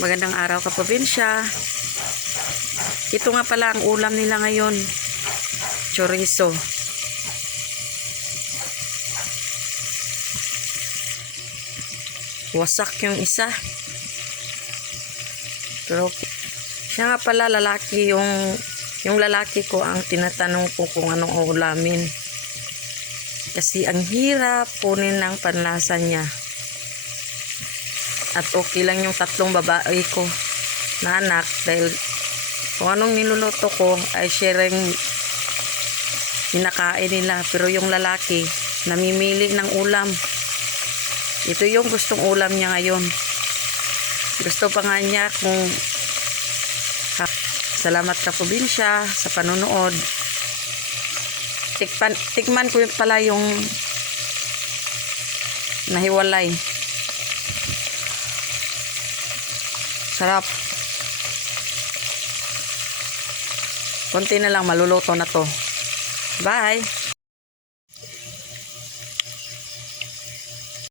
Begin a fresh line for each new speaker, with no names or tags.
Magandang araw ka probinsya. Ito nga pala ang ulam nila ngayon. Chorizo. Wasak yung isa. Pero siya nga pala lalaki yung yung lalaki ko ang tinatanong ko kung anong ulamin. Kasi ang hirap kunin ng panlasa niya. At okay lang yung tatlong babae ko na anak dahil kung anong niluluto ko ay sharing hinakain nila. Pero yung lalaki, namimili ng ulam. Ito yung gustong ulam niya ngayon. Gusto pa nga niya kung salamat ka probinsya sa panonood. Tikpan, tikman ko pala yung nahiwalay. Sarap. Konti na lang maluluto na to. Bye!